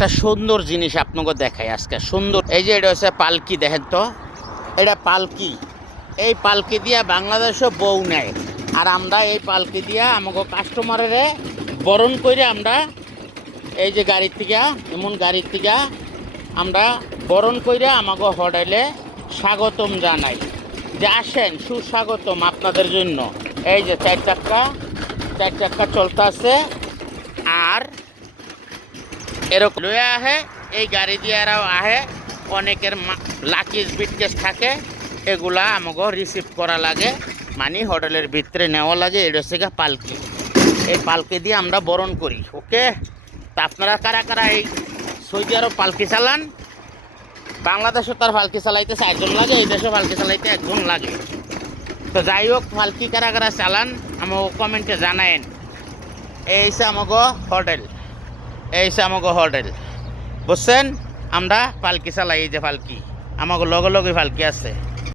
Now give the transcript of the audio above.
একটা সুন্দর জিনিস আপনাকে দেখাই আজকে। সুন্দর, এই যে এটা হচ্ছে পালকি, দেখেন তো, এটা পালকি। এই পালকি দিয়া বাংলাদেশে বউ নেয়, আর আমরা এই পালকি দিয়া আমাকে কাস্টমারের বরণ করে আমরা এই যে গাড়ির থেকে, এমন গাড়ির থেকে আমরা বরণ করে আমাকে হোটেলে স্বাগতম জানাই, যে আসেন, সুস্বাগতম আপনাদের জন্য। এই যে চার চাক্কা চলতে আছে, আর এরকম লয়ে আহে, এই গাড়ি দিয়ে এরাও আহে। অনেকের লাকিজ বিটকেস থাকে, এগুলা আমাকে রিসিভ করা লাগে, মানে হোটেলের ভিতরে নেওয়া লাগে। এটা হচ্ছে পালকি। এই পালকি দিয়ে আমরা বরণ করি। ওকে, তা আপনারা কারা কারা এই সৌদি আরব পালকি চালান? বাংলাদেশও তার পালকি চালাইতে 4 জন লাগে, এই দেশেও পালকি চালাইতে 1 জন লাগে। তো যাই হোক, পালকি কারা কারা চালান আমাকে কমেন্টে জানায়েন। এই হচ্ছে আমাকে হোটেল, বুঝছেন? আমরা পালকি চালাই, এই যে পালকি, আমাকে লগে লগে পালকি আছে।